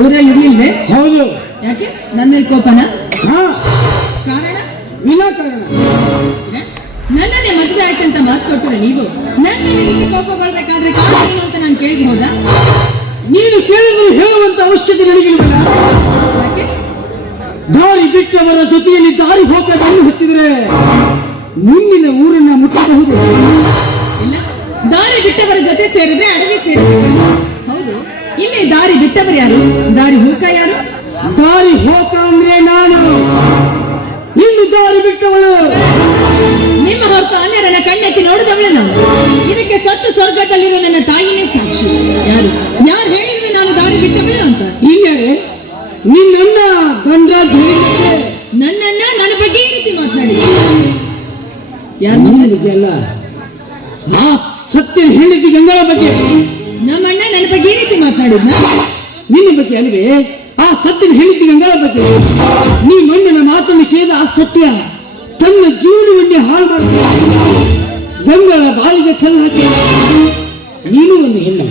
ಊರಲ್ಲಿ ಇರ್ಲಿಲ್ವೇ? ಹೌದು. ಯಾಕೆ ನನ್ನ ಮೇಲೆ ಕೋಪನ? ಕಾರಣ? ವಿನಾಕಾರಣ ನನ್ನನ್ನೇ ಮದುವೆ ಆಯ್ತಂತ ಮಾತು ಕೊಟ್ಟರೆ ನೀವು ನನ್ನ ರೀತಿ ಕೋಪಗೊಳ್ಬೇಕಾದ್ರೆ ಕಾರಣ ಏನು ಅಂತ ನಾನು ಕೇಳಬಹುದಾ? ನೀನು ಕೇಳಿದ್ರು ಹೇಳುವಂತ ಅವಶ್ಯಕತೆ ನನಗಿಲ್ವಲ್ಲ. ಯಾಕೆ? ದಾರಿ ಬಿಟ್ಟವರ ಜೊತೆಯಲ್ಲಿ ದಾರಿ ಹೋಗಲು ಹತ್ತಿದ್ರೆ ಮುಂದಿನ ಊರನ್ನ ಮುಟ್ಟಬಹುದು. ಇಲ್ಲ, ದಾರಿ ಬಿಟ್ಟವರ ಜೊತೆ ಸೇರಿದ್ರೆ ಅಡವಿ ಸೇರಬೇಕು. ಹೌದು, ಇಲ್ಲಿ ದಾರಿ ಬಿಟ್ಟವರು ಯಾರು? ದಾರಿ ಹೋಕ ಯಾರು? ದಾರಿ ಹೋಕ ಅಂದ್ರೆ ನಾನು, ಇನ್ನು ದಾರಿ ಬಿಟ್ಟವಳು. ನಿಮ್ಮ ಹೊರತು ಅನ್ಯರನ್ನ ಕಣ್ಣೆತ್ತಿ ನೋಡಿದವಳೆ ನಾನು. ಇದಕ್ಕೆ ಸತ್ತು ಸ್ವರ್ಗದಲ್ಲಿರೋ ನನ್ನ ತಾಯಿನೇ ಸಾಕ್ಷಿ. ಯಾರು ಯಾರು ಹೇಳಿದ್ವಿ ನಾನು ದಾರಿ ಬಿಟ್ಟವಳು ಅಂತ? ಇಲ್ಲೇ ನಿನ್ನಣ್ಣ ದಂಡರಾಜ್ ನನ್ನಣ್ಣ ನನ್ನ ಬಗ್ಗೆ ಈ ರೀತಿ ಮಾತನಾಡಿ ಯಾರು ಬಗ್ಗೆ ಅಲ್ಲ, ಆ ಸತ್ಯ ಹೇಳಿದ್ದು ಗಂಗಳ ಬಗ್ಗೆ. ನಮ್ಮಣ್ಣ ನನ್ನ ಬಗ್ಗೆ ಈ ರೀತಿ ಮಾತನಾಡಿದ್ನ? ನಿನ್ನ ಬಗ್ಗೆ ಅಲ್ವೇ? ಆ ಸತ್ಯ ಹೇಳಿದ್ದು ಗಂಗಳ ಬಗ್ಗೆ. ನೀ ಮಣ್ಣಿನ ಮಾತನ್ನು ಕೇಳಿದ ಆ ಸತ್ಯ ತನ್ನ ಜೀವನವನ್ನೇ ಹಾಳು ಮಾಡ್ತಾರೆ. ಗಂಗಳ ಬಾಳಿಗೆ ಕಲ್ಲು ಹಾಕಿ ನೀನು ಒಂದು ಹೆಣ್ಣು.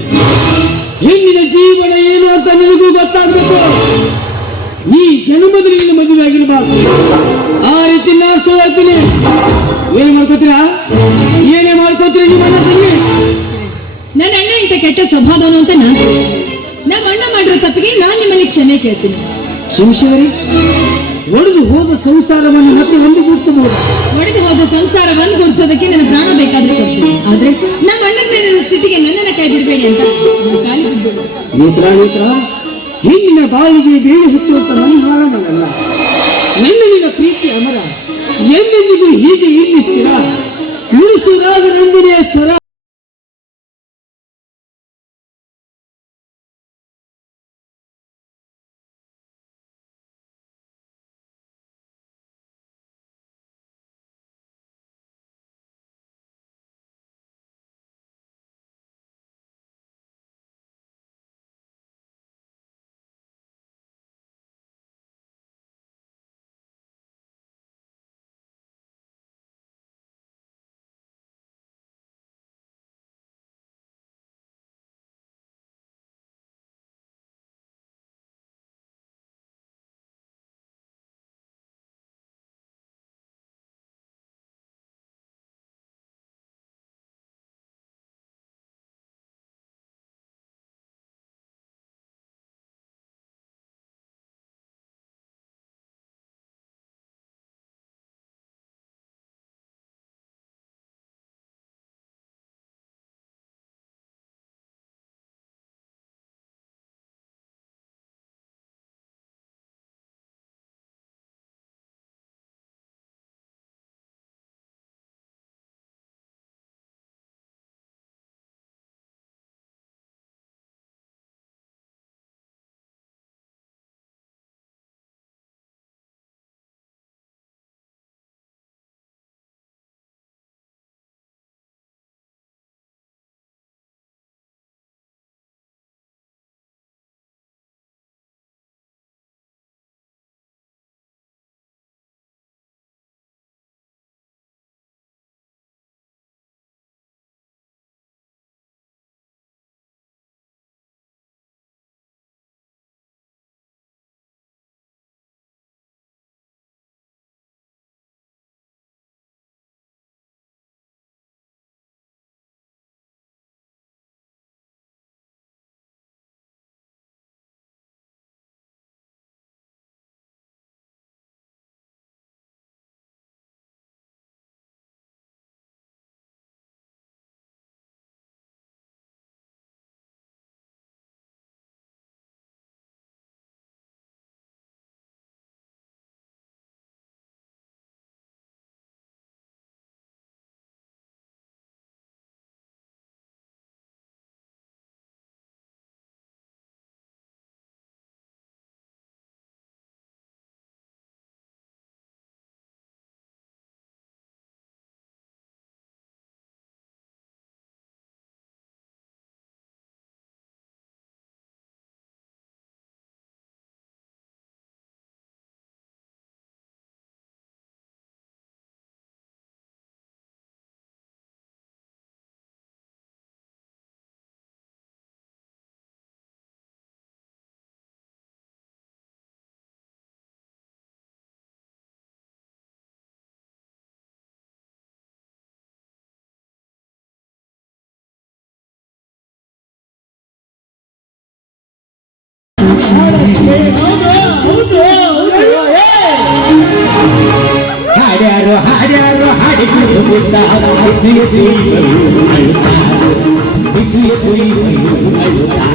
ಹೆಣ್ಣಿನ ಜೀವನ ಏನು ಅಂತ ನಿನಗೂ ಗೊತ್ತಾಗಬೇಕು. ಈ ಜನ್ಮದಲ್ಲಿ ನಿನ್ನ ಮದುವೆ ಆಗಿರಬಾರ್ದು. ಆ ರೀತಿ ನಾ ಸೋಲ್ತೀನಿ. ಏನ್ ಮಾಡ್ಕೋತೀರಾ? ಏನೇ ಮಾಡ್ಕೋತೀರ ನಿಮ್ಮ ಅಣ್ಣ ತಂಗಿ? ನನ್ನ ಅಣ್ಣ ಇಂತ ಕೆಟ್ಟ ಸ್ವಭಾವನು ಅಂತ ನಮ್ಮ ಅಣ್ಣ ಮಾಡಿರೋ ತಪ್ಪಿಗೆ ನಾನು ನಿಮ್ಮಲ್ಲಿ ಕ್ಷಮೆ ಕೇಳ್ತೀನಿ. ಕ್ಷಮಿಸಿದರಿ ಒಡೆದು ಹೋದ ಸಂಸಾರವನ್ನು ಮತ್ತೆ ಒಂದುಗೂಡಿಸಬಹುದು. ಒಡೆದು ಹೋದ ಸಂಸಾರವನ್ನು ಗುಡಿಸೋದಕ್ಕೆ ನನ್ನ ಪ್ರಾಣ ಬೇಕಾದ್ರೆ ಕೊಡ್ತೀನಿ. ಆದ್ರೆ ನಮ್ಮ ಅಣ್ಣನ ಮೇಲೆ ಸ್ಥಿತಿಗೆ ನನ್ನನ್ನ ಕೈ ಬಿಡಬೇಡಿ ಅಂತ ಕಾಲಿ ಬಿಡ್ಬೇಡಿ. ನೇತ್ರ ಹೆಣ್ಣಿನ ಬಾಳಿಗೆ ಬೇಳೆ ಹುಟ್ಟುವಂತ ನನ್ನ ಹಾರಮಲ್ಲ. ನನ್ನ ನಿನ್ನ ಪ್ರೀತಿ ಅಮರ, ಎಂದೆಂದಿಗೂ ಹೀಗೆ ಇಲ್ಲಿಸ್ತೀರಾ? ಉಳಿಸುವುದಾದ ನಂದಿನಿಯ ಸ್ವರ ಅಳುತ್ತಾ ಬಿಸಿಲು ಕುಡಿದು ಅಳುತ್ತಾ ಬಿಸಿಲು ಕುಡಿದು ಅಳುತ್ತಾ